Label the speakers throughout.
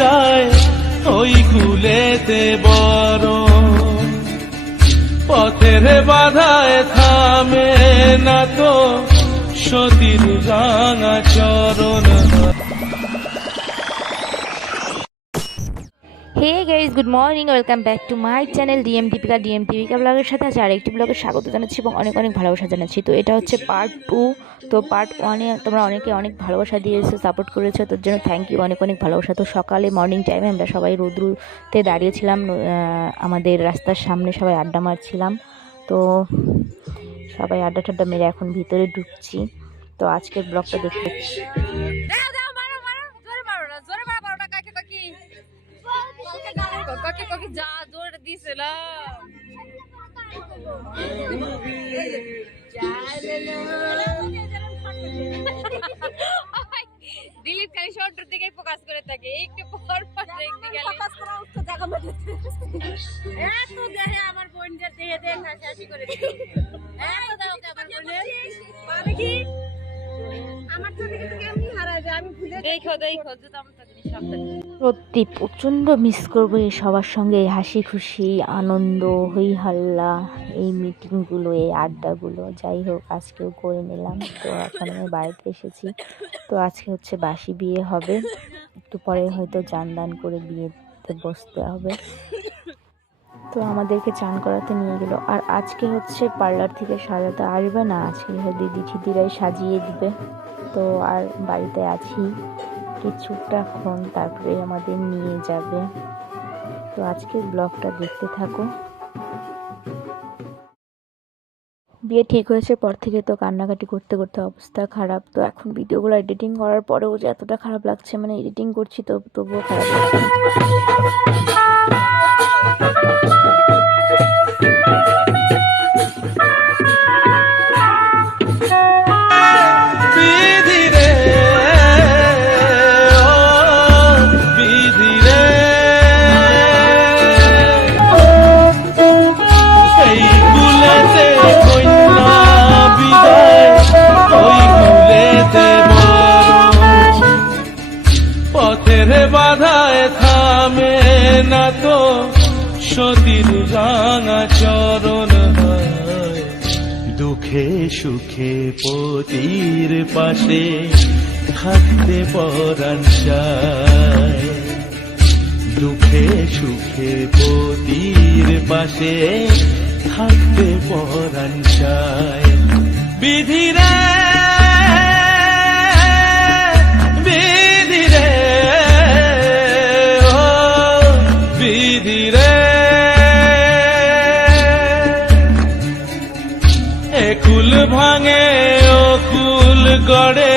Speaker 1: যায় ওই কুলেতে বড় পথের বাধায় থামে না তো সতীর জানা চরণ।
Speaker 2: Hey guys good morning welcome back to my channel DM Deepika DM Deepika ব্লগের সাথে আছে। আরেকটি ব্লগে স্বাগত জানাচ্ছি এবং অনেক অনেক ভালোবাসা জানাচ্ছি। তো এটা হচ্ছে পার্ট টু তো পার্ট ওয়ানে তোমরা অনেকে অনেক ভালোবাসা দিয়েছ সাপোর্ট করেছ। তোর জন্য থ্যাংক ইউ অনেক অনেক ভালোবাসা। তো সকালে মর্নিং টাইমে আমরা সবাই রোদ্রুতে দাঁড়িয়েছিলাম আমাদের রাস্তার সামনে সবাই আড্ডা মারছিলাম। তো সবাই আড্ডা টাড্ডা মেরে এখন ভিতরে ঢুকছি। তো আজকের ব্লগটা দেখতে
Speaker 3: জোরে দিলীপ খালি শর্টের দিকেই ফোকাস করে থাকে। একটু পর পর দেখতে গেলে। ফোকাস করা উঠতে জায়গা মধ্যে এত দেহে আমার বোন যে দেহে দেহে হাসি করে দিই এত দাও আমার বোনের। পারে কি? আমার তো দিকে তো কেমন হারা যায় আমি ভুলে দেখো দেখো জুতা মুতা জিনিস সাবধানে
Speaker 2: সত্যি প্রচণ্ড মিস করব এই সবার সঙ্গে, এই হাসি খুশি আনন্দ, হই হাল্লা, এই মিটিংগুলো এই আড্ডাগুলো। যাই হোক, আজকেও করে নিলাম। তো এখন আমি বাড়িতে এসেছি। তো আজকে হচ্ছে বাসি বিয়ে হবে। একটু পরে হয়তো জান দান করে বিয়েতে বসতে হবে। তো আমাদেরকে চান করাতে নিয়ে গেল। আর আজকে হচ্ছে পার্লার থেকে সাজাতে আসবে না। আজকে দিদি ঠিদিরাই সাজিয়ে দিবে। তো আর বাড়িতে আছি। কিছুটাক্ষণ তারপরে আমাদের নিয়ে যাবে। তো আজকের ব্লগটা দেখতে থাকো। বিয়ে ঠিক হয়েছে, পর থেকে তো কান্নাকাটি করতে করতে অবস্থা খারাপ। তো এখন ভিডিওগুলো এডিটিং করার পরেও যে এতটা খারাপ লাগছে মানে এডিটিং করছি তো তবুও খারাপ লাগছে
Speaker 1: পথের বাধায় থামে না তো, সতীর রাঙা চরণ দুঃখে সুখে পতির পাশে থাকতে পরাণ দুঃখে সুখে পতির পাশে থাকতে বিধিরে ও বিধিরে একুল ভাঙে অকুল গড়ে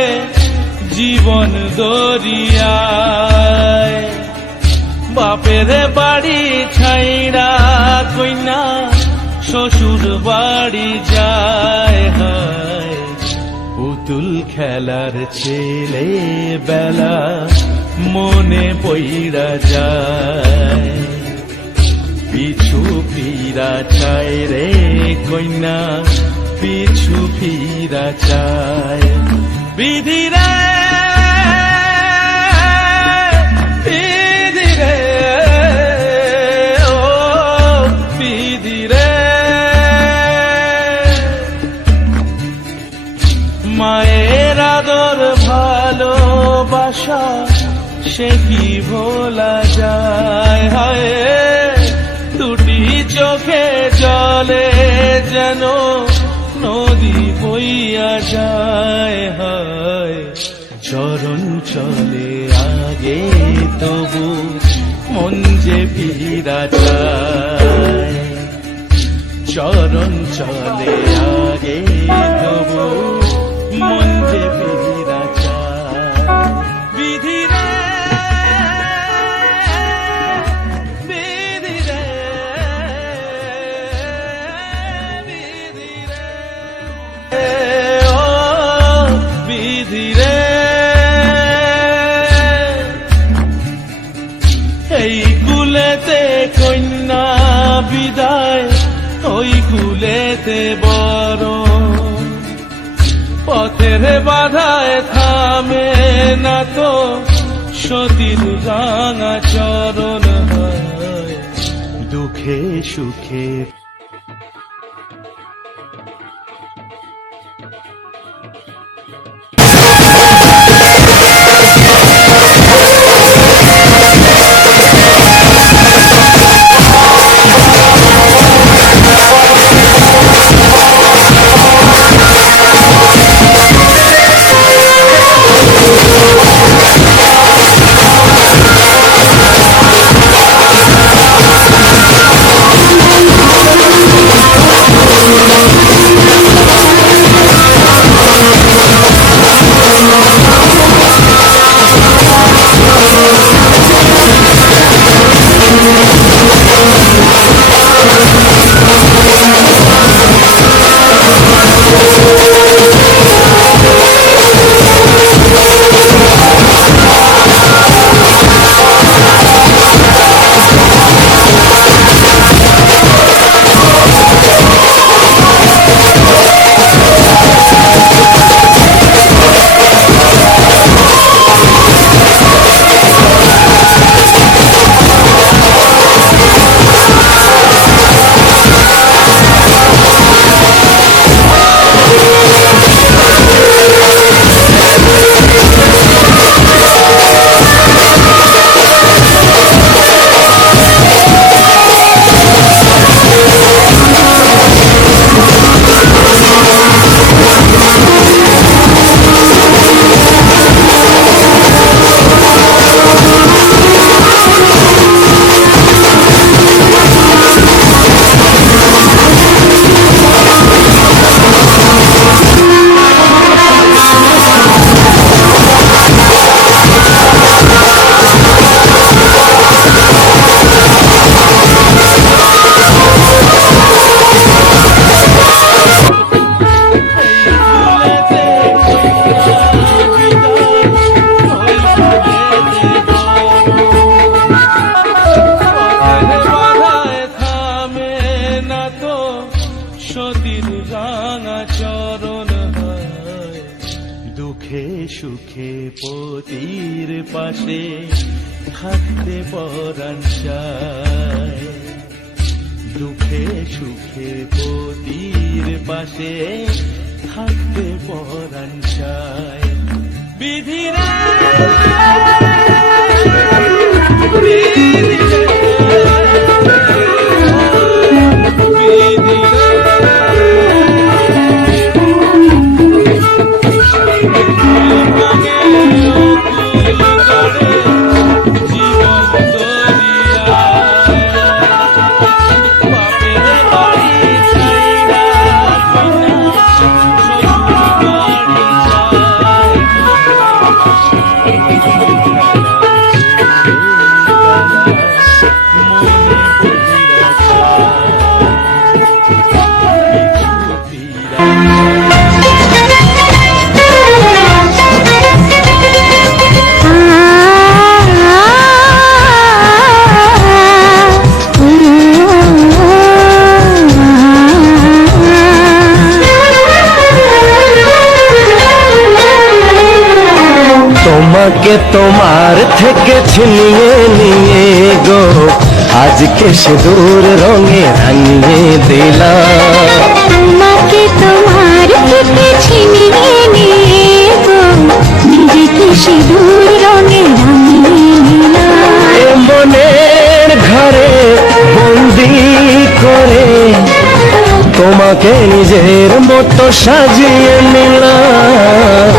Speaker 1: জীবন দরিয়ায়। বাপের বাড়ি ছাইরা কইনা শ্বশুর বাড়ি যায়, হায়। পুতুল খেলার ছেলে বেলা মনে পইরা যায়। পিছু ফিরা চায় রে কন্যা, পিছু ফিরা চায়। বিধিরে চোখে জলে যেন নদী বইয়া যায়, হয়। চরণ চলে আগে, তবু মন যে চায়। চরণ চলে আগে পথের বাধায় থামে না তো সতীর রাঙা চরণ হয়।
Speaker 4: দুঃখে সুখে দুঃখে সুখে পতির পাশে থাকতে পরাণ চায়
Speaker 1: বিধিরা
Speaker 4: ছিনিয়ে নিয়ে গো। আজকে সিঁদুর রঙে রাঙিয়ে দিলাম।
Speaker 5: তোমাকে তোমার থেকে ছিনিয়ে নিয়ে গো। নিজেকে সিঁদুর রঙে রাঙিয়ে নিলাম।
Speaker 4: মনের ঘরে বন্দি করে তোমাকে নিজের মতো সাজিয়ে নিলাম।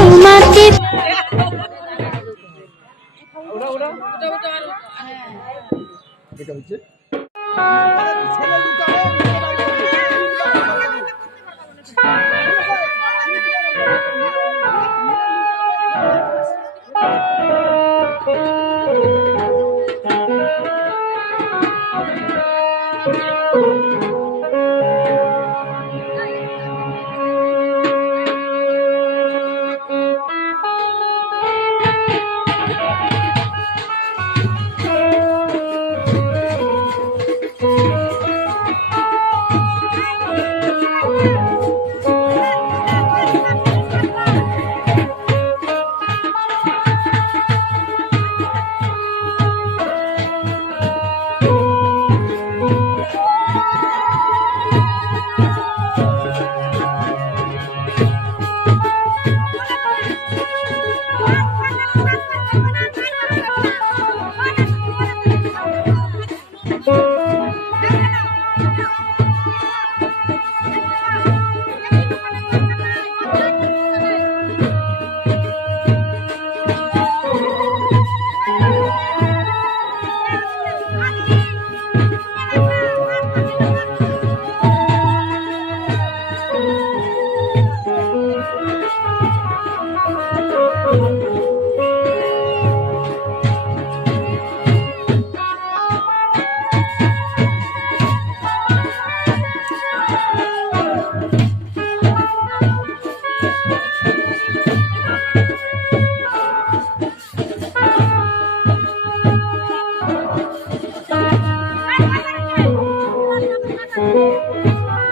Speaker 5: Thank
Speaker 6: you.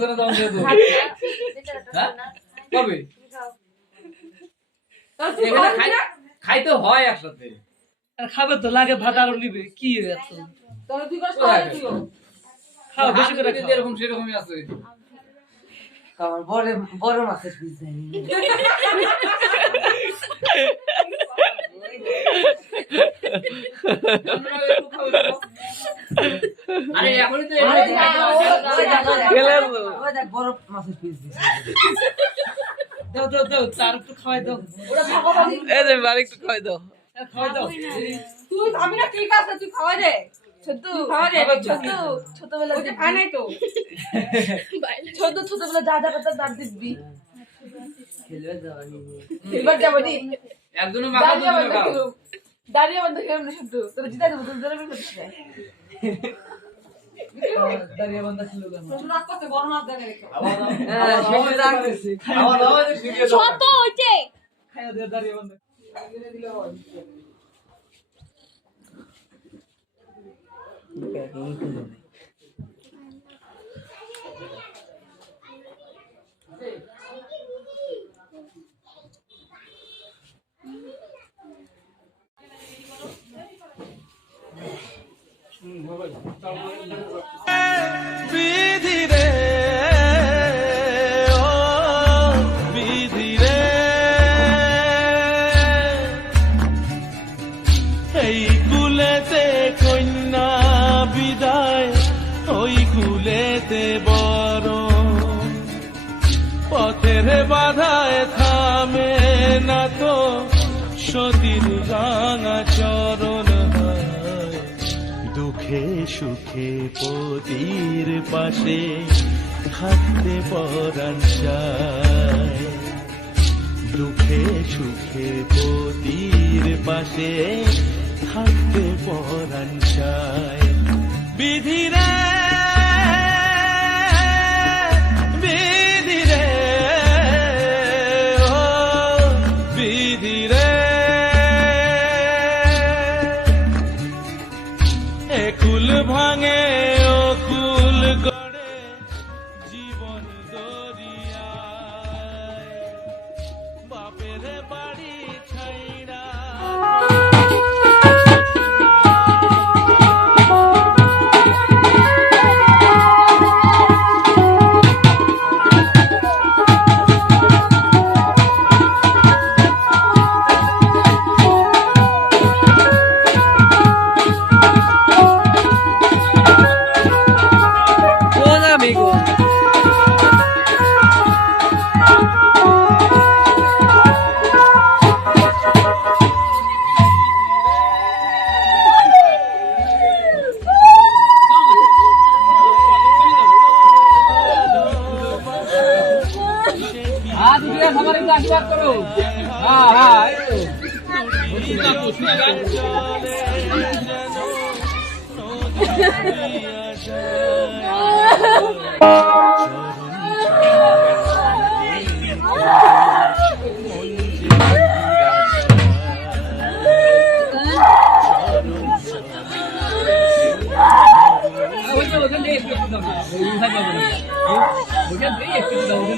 Speaker 6: তোমাকে না তখন যেহেতু কবে? খাইতে হয় একসাথে।
Speaker 1: খাবে তো লাগে ভাত আরও নিবে কি এত? খাও বেশি করে
Speaker 6: যেরকম সেরকমই আছে।
Speaker 7: আমার বড় বড় মাছের পিস বড় মাছের পিস দিছে।
Speaker 1: দাও দাও দাও তার একটু খাওয়াই দাও।
Speaker 8: এই যে বাড়ি একটু খাই দাও।
Speaker 1: আর খাওয়াই দাও।
Speaker 3: তুই আমি না ঠিক আছে তুই খাওয়া দে। ছোটবেলা ওটা খায় তো। ছোট ছোটবেলা যা যা কথা দাঁত দিবি এবার যাব নি।
Speaker 6: একজনে মাখা
Speaker 3: দাঁড়িয়ে
Speaker 6: দুজনে
Speaker 3: বন্ধ
Speaker 6: খাও
Speaker 3: খেলো দাঁড়িয়ে বন্ধ খেলো না ছোট্ট তোর জিতা দেবো তোর জন্য করছিস
Speaker 7: দাঁড়িয়ে বন্ধ ছিল কেন
Speaker 3: রাগ করতে বড় মাছ দেয় রেখে
Speaker 7: হ্যাঁ সেটা রাখতেছি
Speaker 6: আবার আবার শিখিয়ে দাও
Speaker 3: ছোট
Speaker 1: খাইয়া দিয়ে দাঁড়িয়ে বন্ধ। বিধি কুলেতে বড়। পথের বাধায় থামে না তো, সতীর রাঙা চরণ দুঃখে সুখে পতির পাশে থাকতে পরাণ দুঃখে সুখে পতির পাশে থাকতে পরাণ বিধিরে বিধিরে
Speaker 6: ওইটা ওখান থেকে একটু একটু দাও না।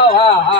Speaker 6: দুজন হাতে